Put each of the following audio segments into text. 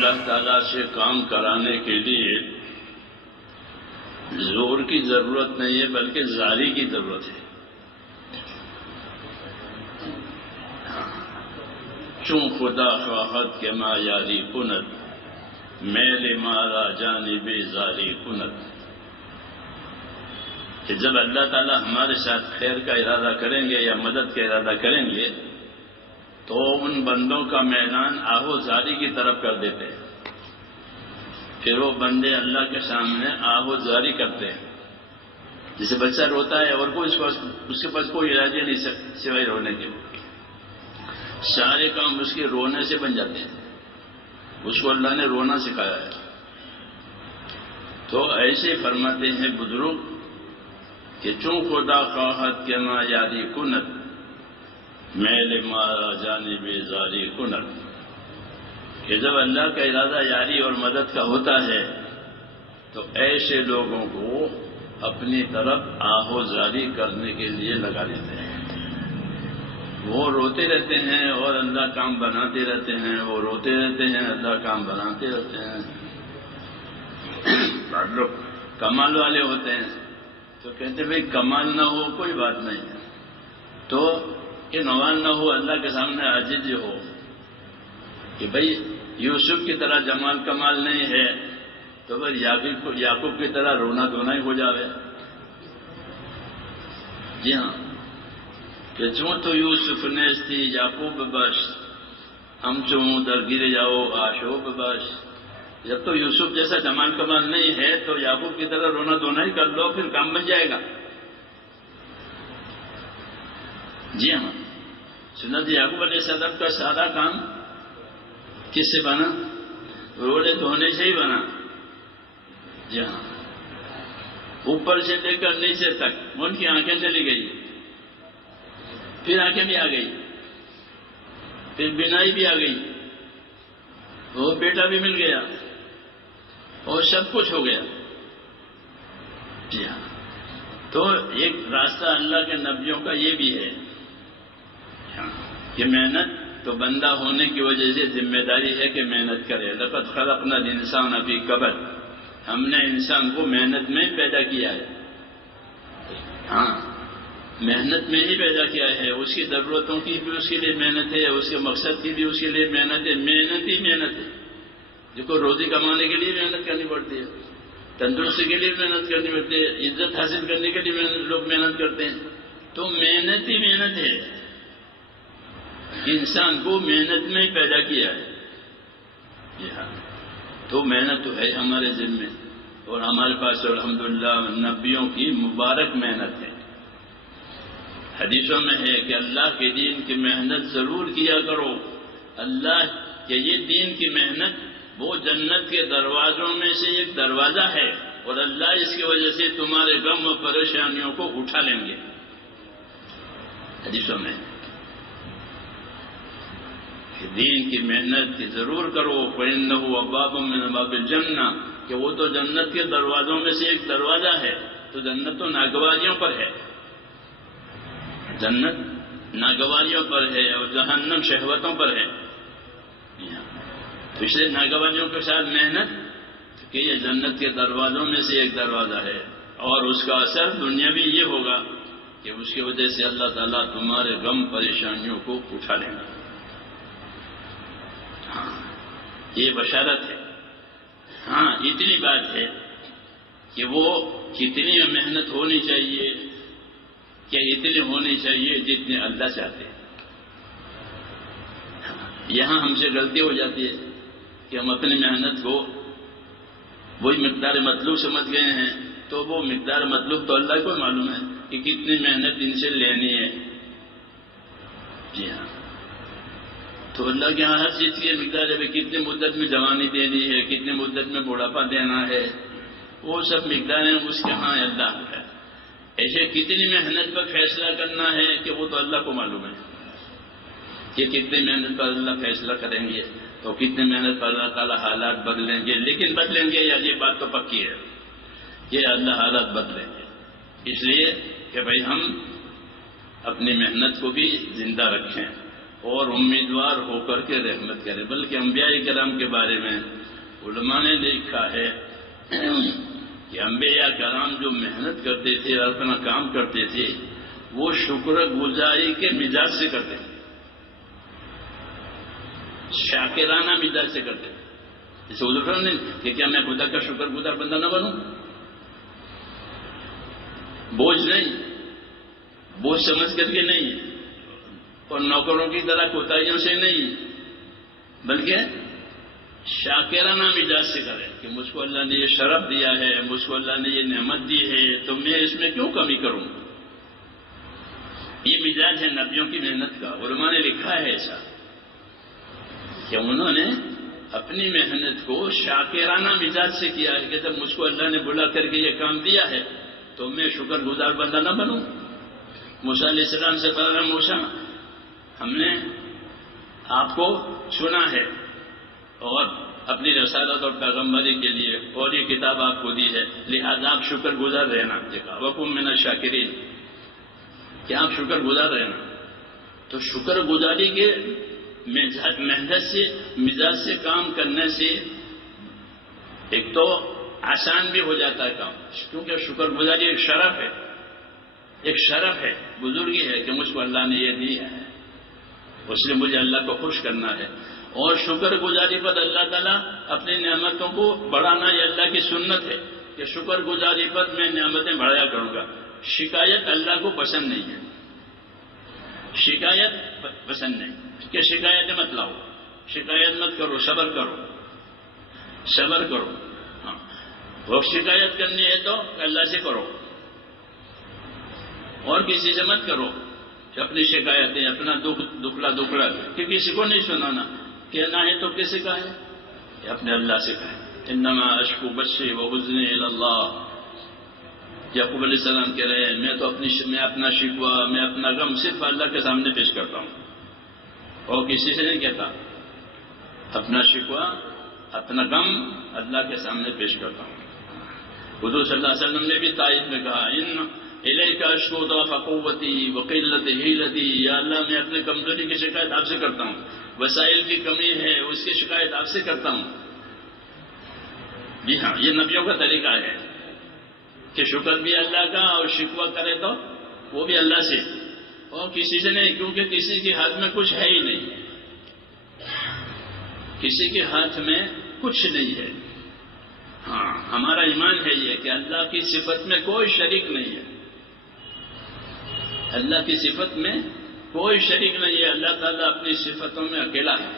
اللہ تعالیٰ سے کام کرانے کے لیے زور کی ضرورت نہیں ہے بلکہ زاری کی ضرورت ہے. چون خدا خواہد کہ ما یاری کند میل مارا جانب زاری کند. کہ جب اللہ تعالیٰ ہمارے ساتھ خیر کا ارادہ کریں گے یا مدد کا ارادہ کریں گے تو ان بندوں کا میدان آہو زاری کی طرف کر دیتے ہیں. پھر وہ بندے اللہ کے سامنے آہو زاری کرتے ہیں. جسے بچہ روتا ہے اور کوئی اس کے پاس کوئی علاج نہیں سوائے رونے کے. سارے کام اس کے رونے سے بن جاتے ہیں. اس کو اللہ نے رونا سکھایا ہے. تو ایسے فرماتے ہیں بزرگ کہ چون خدا خواہد کہ ما یاری کند میل مارا جانب زاری کند. کہ جب اللہ کا ارادہ یاری اور مدد کا ہوتا ہے تو ایسے لوگوں کو اپنی طرف آہو زاری کرنے کے لیے لگا دیتے ہیں. وہ روتے رہتے ہیں اور اللہ کام بناتے رہتے ہیں. وہ روتے رہتے ہیں اللہ کام بناتے رہتے ہیں. لوگ کمال والے ہوتے ہیں تو کہتے بھائی کمال نہ ہو کوئی بات نہیں ہے تو کہ نوال نہ ہو اللہ کے سامنے عاجز ہو کہ بھائی یوسف کی طرح جمال کمال نہیں ہے تو بھائی یعقوب کی طرح رونا دھونا ہی ہو جاوے. جی ہاں کہ چون تو یوسف نیستی یعقوب بش ہم چون در گر جاؤ آشوب بش. جب تو یوسف جیسا جمال کمال نہیں ہے تو یعقوب کی طرح رونا دھونا ہی کر لو پھر کام بن جائے گا. جی ہاں سنت یعقوب علیہ السلام کا سارا کام کس سے بنا؟ رونے دھونے سے ہی بنا. جی ہاں اوپر سے لے کر نیچے تک ان کی آنکھیں چلی گئی پھر آنکھیں بھی آ گئی پھر بینائی بھی آ گئی وہ بیٹا بھی مل گیا اور سب کچھ ہو گیا. جی ہاں تو ایک راستہ اللہ کے نبیوں کا یہ بھی ہے کہ محنت تو بندہ ہونے کی وجہ سے ذمہ داری ہے کہ محنت کرے. لقد خلقنا الانسان فی کبد. ہم نے انسان کو محنت میں پیدا کیا ہے. ہاں محنت میں ہی پیدا کیا ہے. اس کی ضرورتوں کی بھی اس کے لیے محنت ہے اس کے مقصد کی بھی اس کے لیے محنت ہے. محنت ہی محنت ہے. جو کو روزی کمانے کے لیے محنت کرنی پڑتی ہے تندرستی کے لیے محنت کرنی پڑتی ہے عزت حاصل کرنے کے لیے لوگ محنت کرتے ہیں. تو محنت ہی محنت ہے. انسان کو محنت میں ہی پیدا کیا ہے. جی ہاں تو محنت تو ہے ہمارے ذمے اور ہمارے پاس الحمدللہ نبیوں کی مبارک محنت ہے. حدیثوں میں ہے کہ اللہ کے دین کی محنت ضرور کیا کرو. اللہ کے یہ دین کی محنت وہ جنت کے دروازوں میں سے ایک دروازہ ہے اور اللہ اس کی وجہ سے تمہارے غم و پریشانیوں کو اٹھا لیں گے. حدیثوں میں دین کی محنت کی ضرور کرو. فَإِنَّهُ أَبْوَابٌ مِّنْ أَبْوَابِ الْجَنَّةِ کہ وہ تو جنت کے دروازوں میں سے ایک دروازہ ہے. تو جنت تو ناگواریوں پر ہے. جنت ناگواریوں پر ہے اور جہنم شہوتوں پر ہے. تو اس لیے ناگواریوں کے ساتھ محنت کہ یہ جنت کے دروازوں میں سے ایک دروازہ ہے اور اس کا اثر دنیا بھی یہ ہوگا کہ اس کی وجہ سے اللہ تعالیٰ تمہارے غم پریشانیوں کو اٹھا لیں گے. ہاں یہ بشارت ہے. ہاں اتنی بات ہے کہ وہ کتنی محنت ہونی چاہیے کہ اتنی ہونی چاہیے جتنے اللہ چاہتے ہیں. یہاں ہم سے غلطی ہو جاتی ہے کہ ہم اپنی محنت کو وہی مقدار مطلوب سمجھ گئے ہیں. تو وہ مقدار مطلوب تو اللہ کو معلوم ہے کہ کتنی محنت ان سے لینی ہے. جی ہاں تو اللہ کے یہاں ہر چیز کی مقدار ہے. کتنی مدت میں جوانی دینی ہے کتنی مدت میں بڑھاپا دینا ہے وہ سب مقداریں اس کے ہاں اللہ ہے. ایسے کتنی محنت پر فیصلہ کرنا ہے کہ وہ تو اللہ کو معلوم ہے کہ کتنی محنت پر اللہ فیصلہ کریں گے تو کتنی محنت پر اللہ تعالیٰ حالات بدلیں گے. لیکن بدلیں گے یا یہ بات تو پکی ہے کہ اللہ حالات بدلیں گے. اس لیے کہ بھائی ہم اپنی محنت کو بھی زندہ رکھیں اور امیدوار ہو کر کے رحمت کرے. بلکہ انبیاء کرام کے بارے میں علماء نے لکھا ہے کہ انبیاء کرام جو محنت کرتے تھے اور اپنا کام کرتے تھے وہ شکر گزاری کے مزاج سے کرتے تھے، شاکرانہ مزاج سے کرتے تھے. اسے حضور نے کہ کیا میں خدا کا شکر گزار بندہ نہ بنوں؟ بوجھ نہیں، بوجھ سمجھ کر کے نہیں، اور نوکروں کی طرح کوتاہیوں سے نہیں، بلکہ شاکرانہ مزاج سے کرے کہ مجھ کو اللہ نے یہ شرف دیا ہے، مجھ کو اللہ نے یہ نعمت دی ہے، تو میں اس میں کیوں کمی کروں؟ یہ مزاج ہے نبیوں کی محنت کا. علماء نے لکھا ہے ایسا کہ انہوں نے اپنی محنت کو شاکرانہ مزاج سے کیا ہے کہ جب مجھ کو اللہ نے بلا کر کے یہ کام دیا ہے تو میں شکر گزار بندہ نہ بنوں. موسیٰ علیہ السلام سے فرمایا موسیٰ ہم نے آپ کو چنا ہے اور اپنی رسالت اور پیغمبری کے لیے اور یہ کتاب آپ کو دی ہے، لہذا آپ شکر گزار رہنا. دیکھا وَكُن مِّنَ الشَّاكِرِينَ کہ آپ شکر گزار رہنا. تو شکر گزاری کے محنت سے مزاج سے کام کرنے سے ایک تو آسان بھی ہو جاتا ہے کام، کیونکہ شکر گزاری ایک شرف ہے، ایک شرف ہے، بزرگی ہے کہ مجھ کو اللہ نے یہ دیا ہے، اس لیے مجھے اللہ کو خوش کرنا ہے. اور شکر گزاری پر اللہ تعالیٰ اپنی نعمتوں کو بڑھانا یہ اللہ کی سنت ہے کہ شکر گزاری پر میں نعمتیں بڑھایا کروں گا. شکایت اللہ کو پسند نہیں ہے، شکایت پسند نہیں کہ شکایت مت لاؤ، شکایت مت کرو، صبر کرو، صبر کرو. ہاں اور شکایت کرنی ہے تو اللہ سے کرو اور کسی سے مت کرو کہ اپنی شکایتیں اپنا دکھڑا کہ کسی کو نہیں سنانا. کہنا ہے تو کسی کا ہے کہ اپنے اللہ سے کہیں. انما اشکو بثی وحزنی الی اللہ. یعقوب علیہ السلام کہہ رہے ہیں میں اپنا شکوہ، میں اپنا غم صرف اللہ کے سامنے پیش کرتا ہوں اور کسی سے نہیں کہتا. اپنا شکوہ اپنا غم اللہ کے سامنے پیش کرتا ہوں. حضور صلی اللہ علیہ وسلم نے بھی تائید میں کہا الیک اشکو ضعف قوتی وقلت حیلتی. یا اللہ میں اپنے کمزوری کی شکایت آپ سے کرتا ہوں، وسائل کی کمی ہے اس کی شکایت آپ سے کرتا ہوں. جی ہاں یہ نبیوں کا طریقہ ہے کہ شکر بھی اللہ کا اور شکوہ کرے تو وہ بھی اللہ سے اور کسی سے نہیں، کیونکہ کسی کے ہاتھ میں کچھ ہے ہی نہیں، کسی کے ہاتھ میں کچھ نہیں ہے. ہاں ہمارا ایمان ہے یہ کہ اللہ کی صفت میں کوئی شریک نہیں ہے، اللہ کی صفت میں کوئی شریک نہیں ہے. اللہ تعالیٰ اپنی صفتوں میں اکیلا ہے.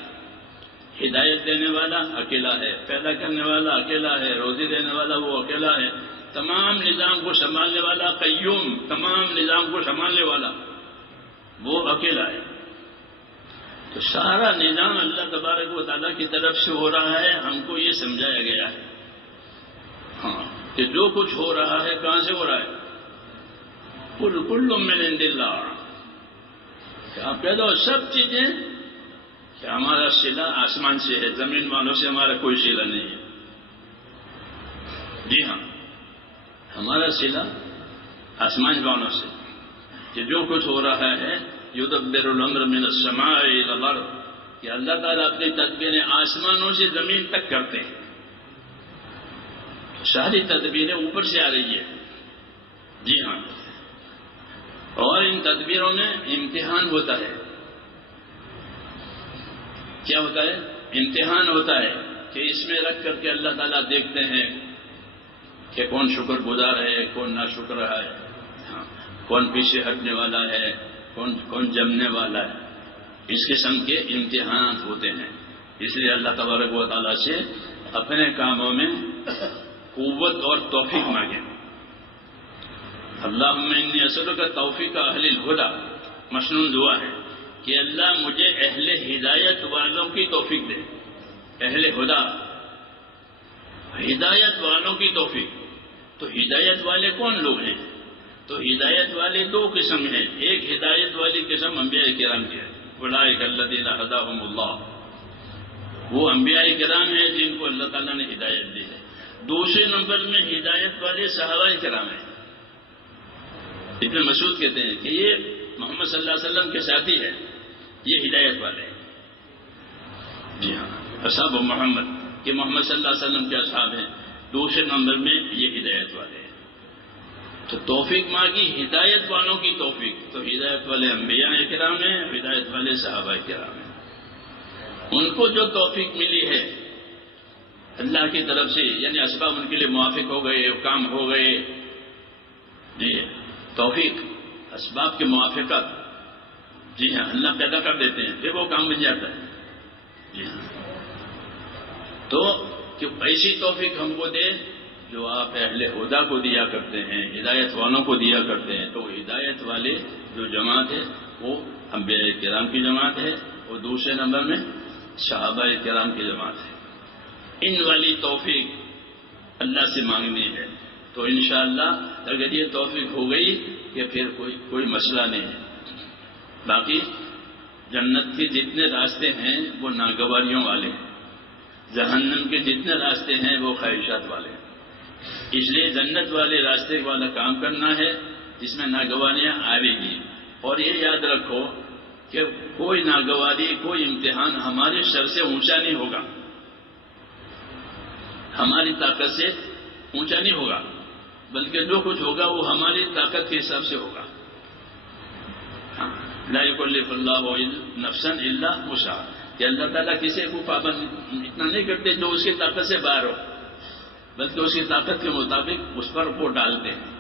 ہدایت دینے والا اکیلا ہے، پیدا کرنے والا اکیلا ہے، روزی دینے والا وہ اکیلا ہے، تمام نظام کو سنبھالنے والا قیوم، تمام نظام کو سنبھالنے والا وہ اکیلا ہے. تو سارا نظام اللہ تبارک و تعالیٰ کی طرف سے ہو رہا ہے. ہم کو یہ سمجھایا گیا ہے ہاں کہ جو کچھ ہو رہا ہے کہاں سے ہو رہا ہے؟ کل من عند اللہ. آپ کہہ دو سب چیزیں کہ ہمارا صلہ آسمان سے ہے، زمین والوں سے ہمارا کوئی صلہ نہیں ہے. جی ہاں ہمارا صلہ آسمان والوں سے کہ جو کچھ ہو رہا ہے یدبر الامر من السماء الى الارض کہ اللہ تعالیٰ اپنی تدبیریں آسمانوں سے زمین تک کرتے ہیں. ساری تدبیریں اوپر سے آ رہی ہے. جی ہاں اور ان تدبیروں میں امتحان ہوتا ہے. کیا ہوتا ہے؟ امتحان ہوتا ہے کہ اس میں رکھ کر کے اللہ تعالیٰ دیکھتے ہیں کہ کون شکر گزار ہے، کون ناشکر ہے، ہاں کون پیچھے ہٹنے والا ہے، کون جمنے والا ہے. اس قسم کے امتحانات ہوتے ہیں. اس لیے اللہ تبارک و تعالیٰ سے اپنے کاموں میں قوت اور توفیق مانگیں. اللہم انی اسألک توفیق اہل الہدی مسنون دعا ہے کہ اللہ مجھے اہل ہدایت والوں کی توفیق دے. اہل ہدی ہدایت والوں کی توفیق. تو ہدایت والے کون لوگ ہیں؟ تو ہدایت والے دو قسم ہیں. ایک ہدایت والی قسم انبیاء کرام کی ہے، اولئک الذین ھداھم اللہ. وہ انبیاء کرام ہیں جن کو اللہ تعالیٰ نے ہدایت دی ہے. دوسرے نمبر میں ہدایت والے صحابہ کرام ہیں. ابن مسعود کہتے ہیں کہ یہ محمد صلی اللہ علیہ وسلم کے ساتھی ہے یہ ہدایت والے ہیں. جی ہاں، اصحاب محمد کہ محمد صلی اللہ علیہ وسلم کے اصحاب ہیں. دوسرے نمبر میں یہ ہدایت والے ہیں. تو توفیق مانگی ہدایت والوں کی توفیق. تو ہدایت والے انبیاء کرام ہیں، ہدایت والے صحابہ کرام ہیں. ان کو جو توفیق ملی ہے اللہ کی طرف سے، یعنی اسباب ان کے لیے موافق ہو گئے، کام ہو گئے. جی توفیق، اسباب کے موافقت. جی ہاں، اللہ پیدا کر دیتے ہیں، پھر وہ کام بن جاتا ہے. جی ہاں، تو کہ ایسی توفیق ہم کو دے جو آپ اہل ہدا کو دیا کرتے ہیں، ہدایت والوں کو دیا کرتے ہیں. تو ہدایت والے جو جماعت ہے وہ انبیاء کرام کی جماعت ہے، اور دوسرے نمبر میں صحابہ کرام کی جماعت ہے. ان والی توفیق اللہ سے مانگنی ہے. تو انشاءاللہ اگر یہ توفیق ہو گئی کہ پھر کوئی مسئلہ نہیں ہے. باقی جنت کے جتنے راستے ہیں وہ ناگواریوں والے ہیں، جہنم کے جتنے راستے ہیں وہ خواہشات والے ہیں. اس لیے جنت والے راستے والا کام کرنا ہے جس میں ناگواریاں آئے گی. اور یہ یاد رکھو کہ کوئی ناگواری، کوئی امتحان ہمارے سر سے اونچا نہیں ہوگا، ہماری طاقت سے اونچا نہیں ہوگا، بلکہ جو کچھ ہوگا وہ ہماری طاقت کے حساب سے ہوگا. لا یکلف اللہ نفسا الا وسعہا، کہ اللہ تعالیٰ کسی کو پابند اتنا نہیں کرتے جو اس کی طاقت سے باہر ہو، بلکہ اس کی طاقت کے مطابق اس پر وہ ڈالتے ہیں.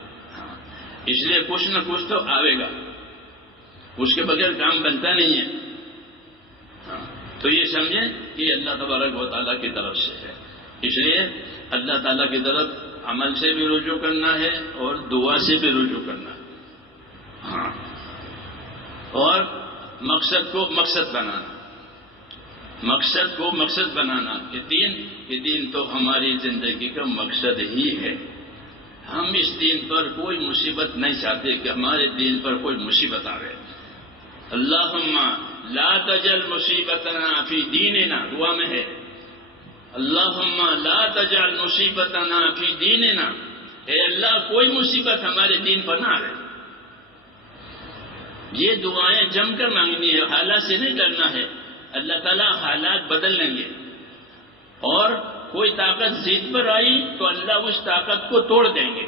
اس لیے کچھ نہ کچھ تو آئے گا، اس کے بغیر کام بنتا نہیں ہے. تو یہ سمجھیں کہ اللہ تبارک و تعالیٰ کی طرف سے ہے. اس لیے اللہ تعالیٰ کی طرف عمل سے بھی رجوع کرنا ہے اور دعا سے بھی رجوع کرنا ہے. ہاں، اور مقصد کو مقصد بنانا، مقصد کو مقصد بنانا کہ دین تو ہماری زندگی کا مقصد ہی ہے. ہم اس دین پر کوئی مصیبت نہیں چاہتے کہ ہمارے دین پر کوئی مصیبت آ گئے. اللہم لا تجل مصیبتنا فی دیننا، دعا میں ہے اللہم لا تجل مصیبتنا فی دیننا، اے اللہ کوئی مصیبت ہمارے دین پر نہ آئے. یہ دعائیں جم کر مانگنی ہے، حالات سے نہیں ڈرنا ہے. اللہ تعالیٰ حالات بدل لیں گے، اور کوئی طاقت ضد پر آئی تو اللہ اس طاقت کو توڑ دیں گے.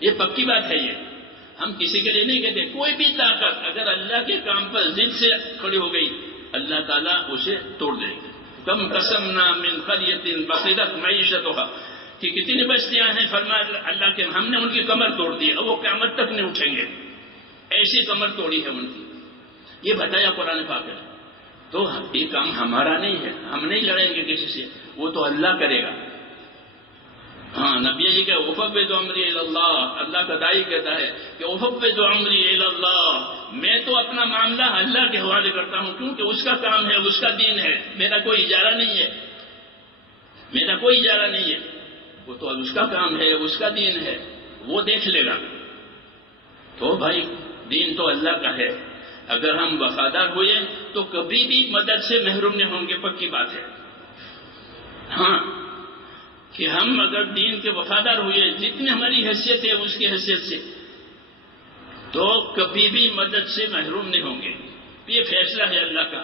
یہ پکی بات ہے. یہ ہم کسی کے لیے نہیں کہتے. کوئی بھی طاقت اگر اللہ کے کام پر ضد سے کھڑی ہو گئی اللہ تعالیٰ اسے توڑ دیں گے. کم قسمنا من قریۃ بطرت معیشتھا، کہ کتنی بستیاں ہیں فرمایا اللہ کے ہم نے ان کی کمر توڑ دی، اب وہ قیامت تک نہیں اٹھیں گے. ایسی کمر توڑی ہے ان کی. یہ بتایا قرآن پاک ہے. تو یہ کام ہمارا نہیں ہے، ہم نہیں لڑیں گے کسی سے، وہ تو اللہ کرے گا. ہاں، نبی جی کہ افوض امری الی اللہ، اللہ کا داعی کہتا ہے کہ افوض امری الی اللہ، میں تو اپنا معاملہ اللہ کے حوالے کرتا ہوں، کیونکہ اس کا کام ہے، اس کا دین ہے، میرا کوئی اجارہ نہیں ہے، میرا کوئی اجارہ نہیں ہے. وہ تو اب اس کا کام ہے، اس کا دین ہے، وہ دیکھ لے گا. تو بھائی دین تو اللہ کا ہے. اگر ہم وفادار ہوئے تو کبھی بھی مدد سے محروم نہیں ہوں گے، پکی بات ہے. ہاں، کہ ہم اگر دین کے وفادار ہوئے جتنی ہماری حیثیت ہے اس کی حیثیت سے، تو کبھی بھی مدد سے محروم نہیں ہوں گے. یہ فیصلہ ہے اللہ کا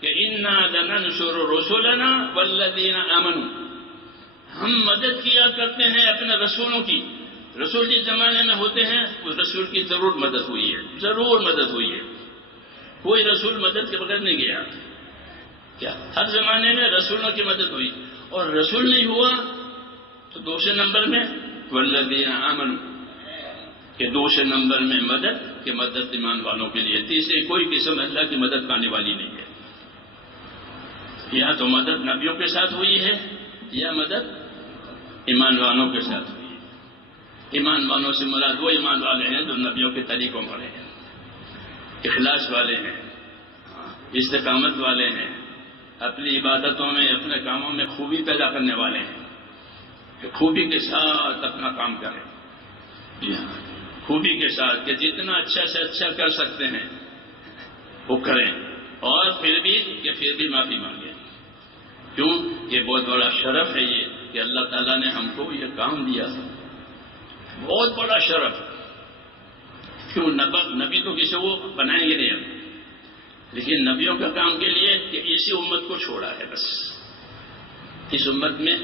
کہ انا لننصر رسلنا والذین آمنوا، ہم مدد کیا کرتے ہیں اپنے رسولوں کی. رسول جس زمانے میں ہوتے ہیں اس رسول کی ضرور مدد ہوئی ہے، ضرور مدد ہوئی ہے. کوئی رسول مدد کے بغیر نہیں گیا. کیا ہر زمانے میں رسولوں کی مدد ہوئی. اور رسول نہیں ہوا تو دوسرے نمبر میں والذین آمنوا، کہ دوسرے نمبر میں مدد کہ مدد ایمان والوں کے لیے. تیسری کوئی قسم اللہ کی مدد پانے والی نہیں ہے. یا تو مدد نبیوں کے ساتھ ہوئی ہے یا مدد ایمان والوں کے ساتھ ہوئی ہے. ایمان والوں سے مراد وہ ایمان والے ہیں جو نبیوں کے طریقوں پر ہیں، اخلاص والے ہیں، استقامت والے ہیں، اپنی عبادتوں میں اپنے کاموں میں خوبی پیدا کرنے والے ہیں، کہ خوبی کے ساتھ اپنا کام کریں. جی ہاں، خوبی کے ساتھ کہ جتنا اچھا سے اچھا کر سکتے ہیں وہ کریں، اور پھر بھی معافی مانگیں. کیوں؟ یہ بہت بڑا شرف ہے یہ کہ اللہ تعالیٰ نے ہم کو یہ کام دیا، بہت بڑا شرف. کیوں؟ نبی تو کسی کو بنائیں گے نہیں ہم، لیکن نبیوں کا کام کے لیے کہ اسی امت کو چھوڑا ہے بس. اس امت میں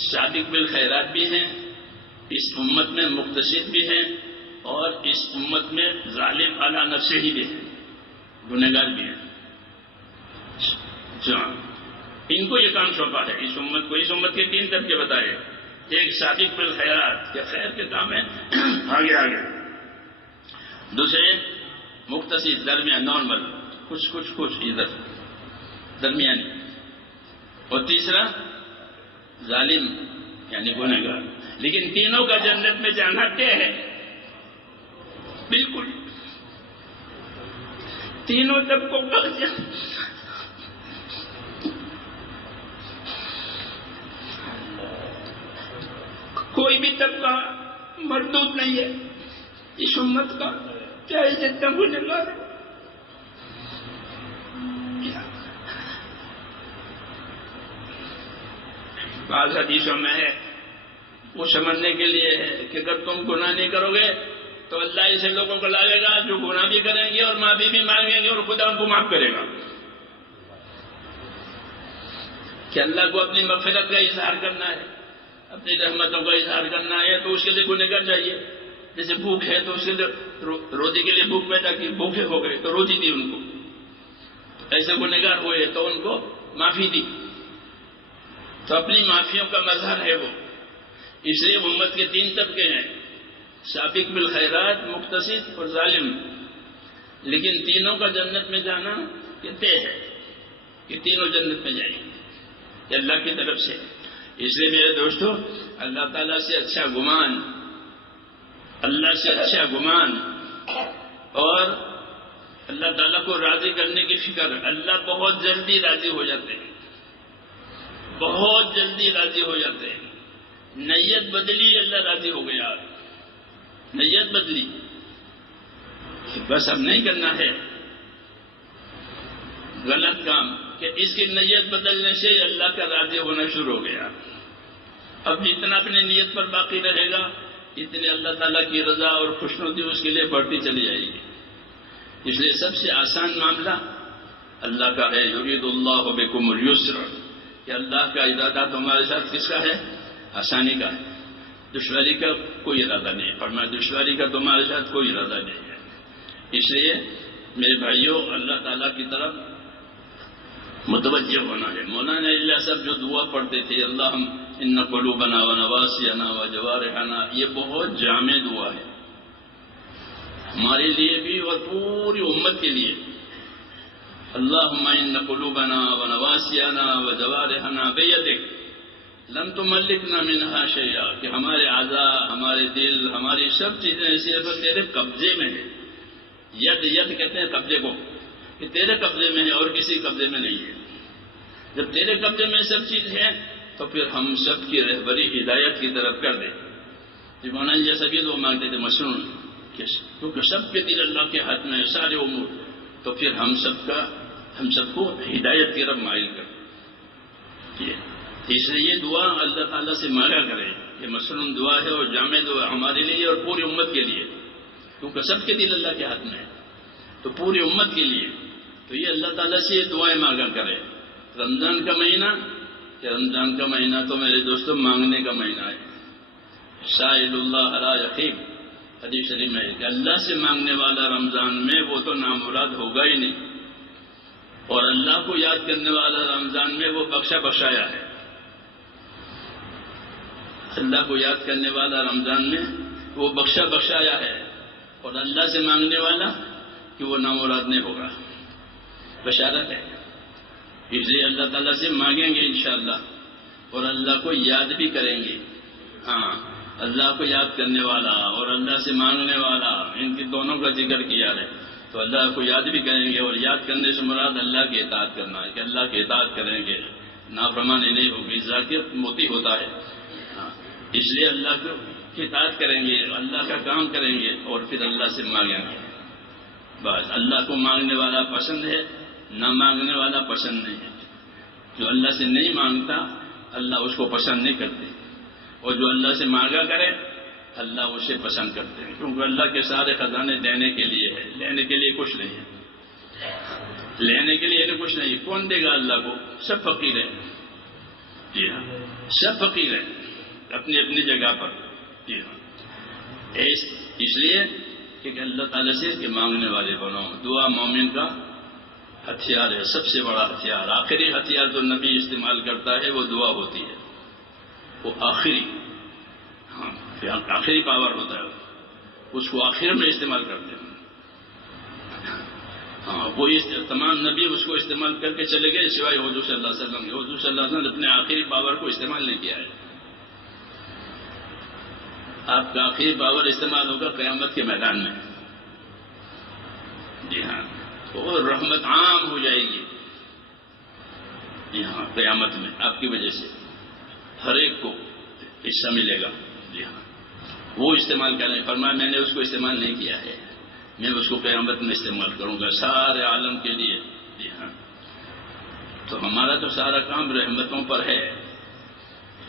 سابق بالخیرات بھی ہیں، اس امت میں مقتصد بھی ہیں، اور اس امت میں ظالم علی نفسہ ہی بھی ہیں، گنہگار بھی ہیں. ان کو یہ کام سونپا ہے اس امت کو. اس امت کے 3 طبقے بتائے. ایک سابق بالخیرات کہ خیر کے کام ہے آگے آگے. دوسرے مقتصد درمیان نارمل، کچھ ادھر درمیانی. اور تیسرا ظالم یعنی گنہگار. لیکن تینوں کا جنت میں جانا طے ہے بالکل. تینوں طبقوں کا کوئی بھی طبقہ مردود نہیں ہے اس امت کا، چاہے جتنا گنہگار ہے. بعض حدیثوں میں ہے وہ سمجھنے کے لیے ہے کہ اگر تم گناہ نہیں کرو گے تو اللہ ایسے لوگوں کو لائے گا جو گناہ بھی کریں گے اور معافی بھی مانگیں گے اور خدا ان کو معاف کرے گا. کہ اللہ کو اپنی مغفرت کا اظہار کرنا ہے، اپنی رحمتوں کا اظہار کرنا ہے تو اس کے لیے گنہگار چاہیے. جیسے بھوک ہے تو اس کے لیے روزی کے لیے بھوک پیدا کی، بھوکے ہو گئے تو روزی دی ان کو. ایسے گنہگار ہوئے تو ان کو معافی دی. تو اپنی معافیوں کا مظہر ہے وہ. اس لیے امت کے 3 طبقے ہیں، سابق بالخیرات، مقتصد اور ظالم. لیکن تینوں کا جنت میں جانا یہ طے ہے کہ تینوں جنت میں جائیں گے یہ اللہ کی طرف سے. اس لیے میرے دوستو اللہ تعالیٰ سے اچھا گمان، اللہ سے اچھا گمان اور اللہ تعالیٰ کو راضی کرنے کی فکر. اللہ بہت جلدی راضی ہو جاتے ہیں، بہت جلدی راضی ہو جاتے ہیں. نیت بدلی اللہ راضی ہو گیا. نیت بدلی بس اب نہیں کرنا ہے غلط کام کہ اس کی نیت بدلنے سے اللہ کا راضی ہونا شروع ہو گیا. اب جتنا اپنے نیت پر باقی رہے گا اتنے اللہ تعالیٰ کی رضا اور خوشنودی اس کے لیے بڑھتی چلی جائے گی. اس لیے سب سے آسان معاملہ اللہ کا ہے. یرید اللہ بکم الیسر کہ اللہ کا ارادہ تمہارے ساتھ کس کا ہے؟ آسانی کا ہے. دشواری کا کوئی ارادہ نہیں ہے. فرمایا دشواری کا تمہارے ساتھ کوئی ارادہ نہیں ہے. اس لیے میرے بھائیوں اللہ تعالیٰ کی طرف متوجہ ہونا ہے. مولانا اللہ صاحب جو دعا پڑھتے تھے اللہم ان قلوبنا ونواسینا وجوارحنا، یہ بہت جامع دعا ہے ہمارے لیے بھی اور پوری امت کے لیے. اللہم ان قلوبنا ونواسینا وجوارحنا بیدک لم تملکنا منہا شیئا، کہ ہمارے اعضاء، ہمارے دل، ہماری سب چیزیں صرف تیرے قبضے میں ہیں. ید کہتے ہیں قبضے کو، کہ تیرے قبضے میں ہے اور کسی قبضے میں نہیں ہے. جب تیرے قبضے میں سب چیز ہے تو پھر ہم سب کی رہبری ہدایت کی طرف کر دیں. مولانا جیسا بھی وہ مانگتے تھے مسنون، کیونکہ سب کے دل اللہ کے ہاتھ میں ہے سارے امور، تو پھر ہم سب کو ہدایت کی طرف مائل کر. اس لیے یہ دعا اللہ تعالیٰ سے مانگا کریں. یہ مسنون دعا ہے اور جامع دعا ہمارے لیے اور پوری امت کے لیے، کیونکہ سب کے دل اللہ کے ہاتھ میں ہے تو پوری امت کے لیے. تو یہ اللہ تعالیٰ سے یہ دعائیں مانگا کرے. رمضان کا مہینہ، کہ رمضان کا مہینہ تو میرے دوستوں مانگنے کا مہینہ ہے. سائل اللہ لا یخیب، حدیث شریف میں ہے کہ اللہ سے مانگنے والا رمضان میں وہ تو نامراد ہوگا ہی نہیں، اور اللہ کو یاد کرنے والا رمضان میں وہ بخشایا ہے. اللہ کو یاد کرنے والا رمضان میں وہ بخشایا ہے، اور اللہ سے مانگنے والا کہ وہ نامراد نہیں ہوگا. بشارت ہے. اس لیے اللہ تعالیٰ سے مانگیں گے انشاءاللہ اور اللہ کو یاد بھی کریں گے. ہاں، اللہ کو یاد کرنے والا اور اللہ سے مانگنے والا، ان کی دونوں کا ذکر کیا ہے. تو اللہ کو یاد بھی کریں گے، اور یاد کرنے سے مراد اللہ کی اطاعت کرنا ہے کہ اللہ کی اطاعت کریں گے، نافرمانی نہیں ہوگی. ذاکر موتی ہوتا ہے. اس لیے اللہ کی اطاعت کریں گے، اللہ کا کام کریں گے اور پھر اللہ سے مانگیں گے. بس اللہ کو مانگنے والا پسند ہے، نہ مانگنے والا پسند نہیں ہے. جو اللہ سے نہیں مانگتا اللہ اس کو پسند نہیں کرتے، اور جو اللہ سے مانگا کرے اللہ اسے پسند کرتے ہیں، کیونکہ اللہ کے سارے خزانے دینے کے لیے ہے، لینے کے لیے کچھ نہیں ہے. لینے کے لیے کچھ نہیں، کون دے گا اللہ کو؟ سب فقیر ہیں، جی ہاں سب فقیر ہیں اپنی اپنی جگہ پر، جی ہاں اس لیے کہ اللہ تعالیٰ سے کہ مانگنے والے بنو۔ دعا مومن کا ہتھیار ہے، سب سے بڑا ہتھیار، آخری ہتھیار جو نبی استعمال کرتا ہے وہ دعا ہوتی ہے، وہ آخری، ہاں آخری پاور ہوتا ہے، اس کو آخر میں استعمال کرتے ہیں۔ ہاں وہ تمام نبی اس کو استعمال کر کے چلے گئے سوائے حضور صلی اللہ علیہ وسلم کے۔ حضور صلی اللہ علیہ وسلم نے اپنے آخری پاور کو استعمال نہیں کیا ہے۔ آپ کا آخری پاور استعمال ہوگا قیامت کے میدان میں، جی ہاں، اور رحمت عام ہو جائے گی، جی ہاں قیامت میں آپ کی وجہ سے ہر ایک کو حصہ ملے گا، جی ہاں وہ استعمال کریں۔ فرمایا میں نے اس کو استعمال نہیں کیا ہے، میں اس کو قیامت میں استعمال کروں گا سارے عالم کے لیے، جی ہاں۔ تو ہمارا تو سارا کام رحمتوں پر ہے،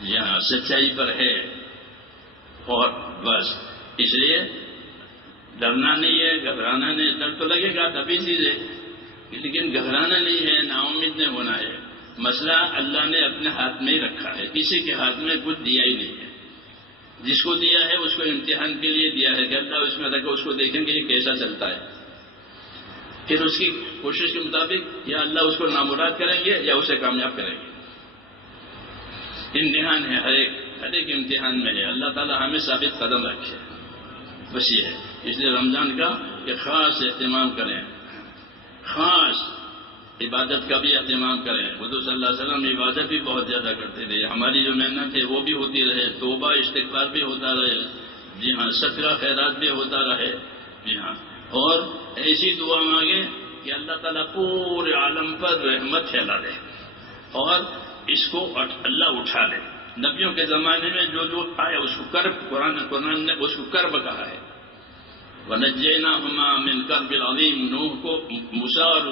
جی ہاں سچائی پر ہے، اور بس اس لیے ڈرنا نہیں ہے، گھبرانا نہیں، ڈر تو لگے گا تبھی چیز ہے، لیکن گھبرانا نہیں ہے، نا امید نہیں ہونا ہے۔ مسئلہ اللہ نے اپنے ہاتھ میں ہی رکھا ہے، کسی کے ہاتھ میں کچھ دیا ہی نہیں ہے، جس کو دیا ہے اس کو امتحان کے لیے دیا ہے کہ اللہ اس میں رکھو، اس کو دیکھیں گے یہ کیسا چلتا ہے، پھر اس کی کوشش کے مطابق یا اللہ اس کو نامراد کریں گے یا اسے کامیاب کریں گے۔ امتحان ہے، ہر ایک امتحان میں ہے، اللہ تعالیٰ ہمیں ثابت قدم رکھے، بس یہ ہے۔ اس لیے رمضان کا کہ خاص اہتمام کریں، خاص عبادت کا بھی اہتمام کریں۔ حضور صلی اللہ علیہ وسلم عبادت بھی بہت زیادہ کرتے تھے، ہماری جو محنت ہے وہ بھی ہوتی رہے، توبہ استغفار بھی ہوتا رہے، جی ہاں صدقہ خیرات بھی ہوتا رہے، جی ہاں، اور ایسی دعا مانگیں کہ اللہ تعالیٰ پورے عالم پر رحمت پھیلا دے اور اس کو اللہ اٹھا لے۔ نبیوں کے زمانے میں جو جو آیا اس کو کرب، قرآن نے اس کو کرب کہا ہے، وَنَجَّيْنَاهُمَا مِنْ كَرْبِ الْعَظِيمِ، نوح کو، موسیٰ اور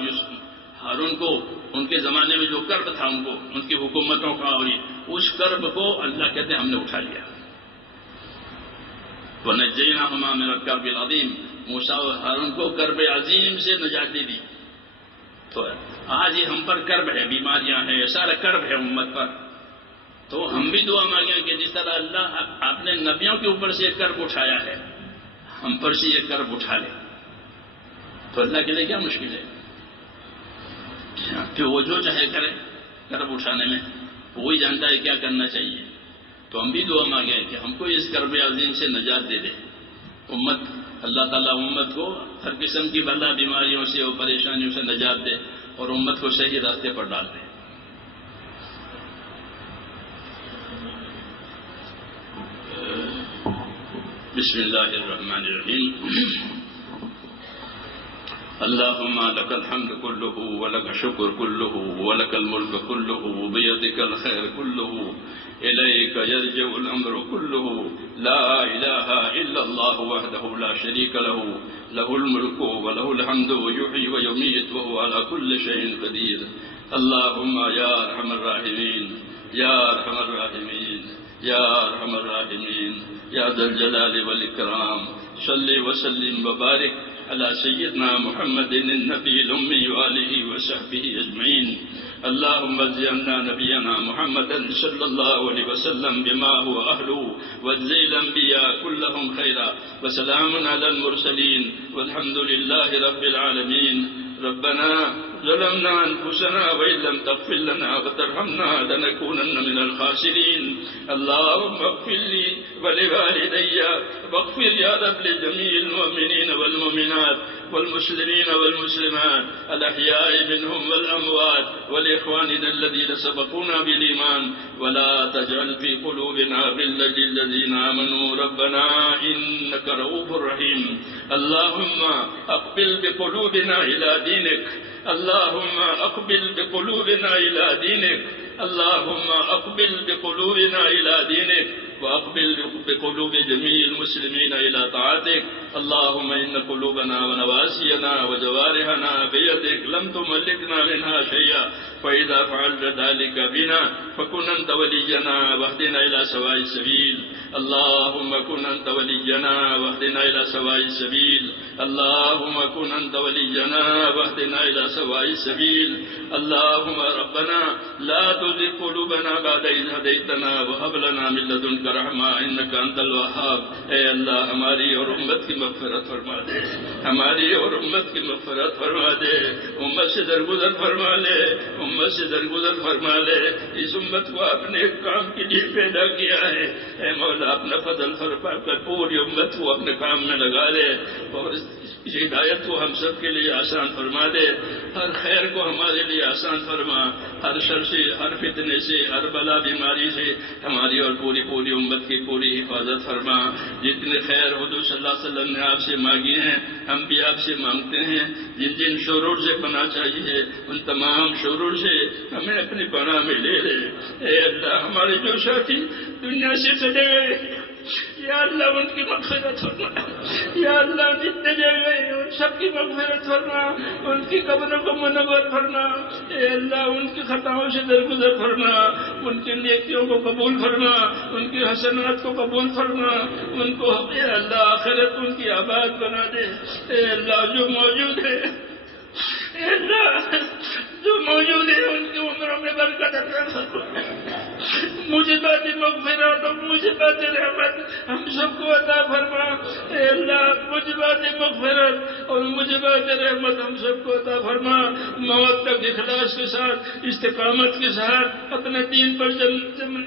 ہارون کو ان کے زمانے میں جو کرب تھا ان کو، ان کی حکومتوں کا، اور اس کرب کو اللہ کہتے ہیں ہم نے اٹھا لیا۔ وَنَجَّيْنَاهُمَا مِنَ الْكَرْبِ الْعَظِيمِ، موسیٰ اور ہارون کو کرب عظیم سے نجات دے دی۔ تو آج یہ ہم پر کرب ہے، بیماریاں ہیں، سارا کرب ہے امت پر، تو ہم بھی دعا مانگیں کہ جس طرح اللہ آپ نے نبیوں کے اوپر سے یہ کرب اٹھایا ہے، ہم پر سے یہ کرب اٹھا لے، تو اللہ کے لیے کیا مشکل ہے؟ پھر وہ جو چاہے کرے کرب اٹھانے میں، وہی جانتا ہے کیا کرنا چاہیے۔ تو ہم بھی دعا مانگیں کہ ہم کو اس کرب عظیم سے نجات دے دے، امت، اللہ تعالیٰ امت کو ہر قسم کی بلا بیماریوں سے اور پریشانیوں سے نجات دے اور امت کو صحیح راستے پر ڈال دے۔ بسم اللہ الرحمن الرحیم۔ اللهم لك الحمد كله ولك الشكر كله ولك الملك كله بيدك الخير كله إليك يرجع الأمر كله لا إله إلا الله وحده لا شريك له له الملك وله الحمد يحيي ويميت وهو على كل شيء قدير اللهم يا أرحم الراحمين يا أرحم الراحمين يا أرحم الراحمين يا ذا الجلال والإكرام صل وسلم وبارك على سيدنا محمد النبي الأمي وآله وصحبه أجمعين اللهم اجعلنا نبينا محمدا صلى الله عليه وسلم بما هو أهله واجزي الأنبياء كلهم خيرا وسلام على المرسلين والحمد لله رب العالمين ربنا ظلمنا أنفسنا وإن لم تغفر لنا وترحمنا لنكونن من الخاسرين اللهم اغفر لي ولوالدي واغفر يا رب لجميع المؤمنين والمؤمنات والمسلمين والمسلمات الأحياء منهم والأموات ولإخواننا الذين سبقونا بالإيمان ولا تجعل في قلوبنا غلا للذين آمنوا ربنا إنك رؤوف رحيم اللهم أقبل بقلوبنا إلى دينك اللهم أقبل بقلوبنا إلى دينك اللهم أقبل بقلوبنا إلى دينك وأقبل بقلوب جميع المسلمين إلى طاعتك. اللهم إن قلوبنا ونواسينا وجوارحنا بيدك لم تملكنا منها شيئا، فإذا فعلت ذلك بنا فكن أنت ولينا واهدنا إلى سواء السبيل. اللهم كن أنت ولينا واهدنا إلى سواء السبيل. اللهم كن أنت ولينا واهدنا إلى سواء السبيل. اللهم ربنا لا تزغ قلوبنا بعد إذ هديتنا وهب لنا من لدنك رحمة إنك أنت الوهاب. اے اللہ ہماری اور امت کی مغفرت فرما دے، ہماری اور امت کی مغفرت فرما دے، امت سے درگزر فرما لے، امت سے درگزر فرما لے. اس امت کو اپنے کام کے لیے پیدا کیا ہے، اے مولا اپنا فضل فرما کر پوری امت کو اپنے کام میں لگا لے اور اس ہدایت کو ہم سب کے لیے آسان فرما دے. ہر خیر کو ہمارے لیے آسان فرما، ہر شر سے، ہر فتنے سے، ہر بلا بیماری سے ہماری اور پوری امت کی پوری حفاظت فرما. جتنے خیر حضور صلی اللہ علیہ وسلم نے آپ سے مانگی ہیں ہم بھی آپ سے مانگتے ہیں. جن شرور سے پناہ چاہیے ان تمام شرور سے ہمیں اپنی پناہ میں لے لے. اے اللہ ہمارے جو ساتھی دنیا سے چلے گئے یا اللہ ان کی مغفرت فرما. یا اللہ جتنے جل گئے ان سب کی مغفرت فرما، ان کی قبروں کو منور فرما. اے اللہ ان کی خطاؤں سے درگزر فرما، ان کی نیکیوں کو قبول فرما، ان کی حسنات کو قبول فرما. ان کو اے اللہ آخرت ان کی آباد بنا دے. اے اللہ جو موجود ہے، اے اللہ جو موجود ہے ان کی عمروں میں برکت عطا فرما. مجھے بات مغفرت اور مجھے بات رحمت ہم سب کو عطا فرما. اے اللہ مجھے بات مغفرت اور مجھے بات رحمت ہم سب کو عطا فرما. موت تک اخلاص کے ساتھ، استقامت کے ساتھ اپنے دین پر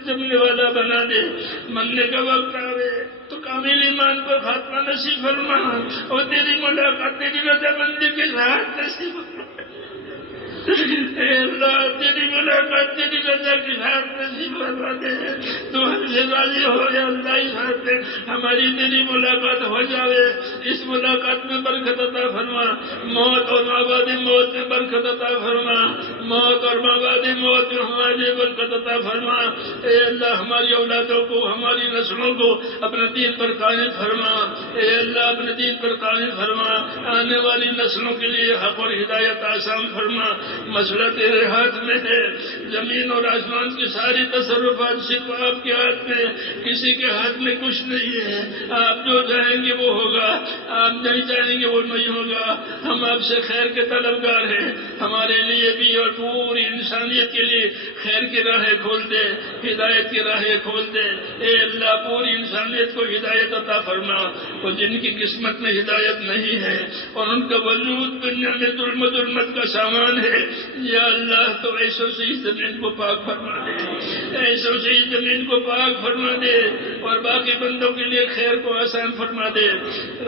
جمنے والا بنا دے. مرنے کا وقت آوے تو کامل ایمان پر خاتمہ نصیب فرما اور تیری ملاقات تیری رضامندی کے ساتھ نصیب فرما. اے اللہ تیری ملاقات تیری رضا کے ساتھ نصیب فرما دے. تو ہم سے راضی ہو یا اللہ اس حد میں ہماری تیری ملاقات ہو جاوے. اس ملاقات میں برکت عطا فرما. موت اور مابعد موت میں برکت عطا فرما. موت اور مابعد موت میں ہمارے لیے برکت عطا فرما. اے اللہ ہماری اولادوں کو، ہماری نسلوں کو اپنے دین پر قائم فرما. اے اللہ اپنے دین پر قائم فرما. آنے والی نسلوں کے لیے حق اور ہدایت آسان فرما. مسئلہ تیرے ہاتھ میں ہے. زمین اور آسمان کی ساری تصرفات صرف آپ کے ہاتھ میں، کسی کے ہاتھ میں کچھ نہیں ہے. آپ جو چاہیں گے وہ ہوگا، آپ نہیں چاہیں گے وہ نہیں ہوگا. ہم آپ سے خیر کے طلبگار ہیں. ہمارے لیے بھی اور پوری انسانیت کے لیے خیر کی راہیں کھول دے، ہدایت کی راہیں کھول دے. اے اللہ پوری انسانیت کو ہدایت عطا فرما. اور جن کی قسمت میں ہدایت نہیں ہے اور ان کا وجود دنیا میں ظلم و ظلمت کا سامان ہے، یا اللہ تو ایسوں سے اس زمین کو پاک فرما دے، ایسوں سے اس زمین کو پاک فرما دے اور باقی بندوں کے لیے خیر کو آسان فرما دے.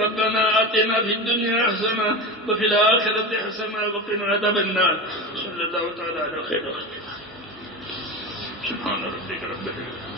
ربنا آتنا فی الدنیا حسنہ وفی الآخرۃ حسنہ وقنا عذاب النار. صلی اللہ تعالی علی خیر خلقہ. سبحان ربک رب العزة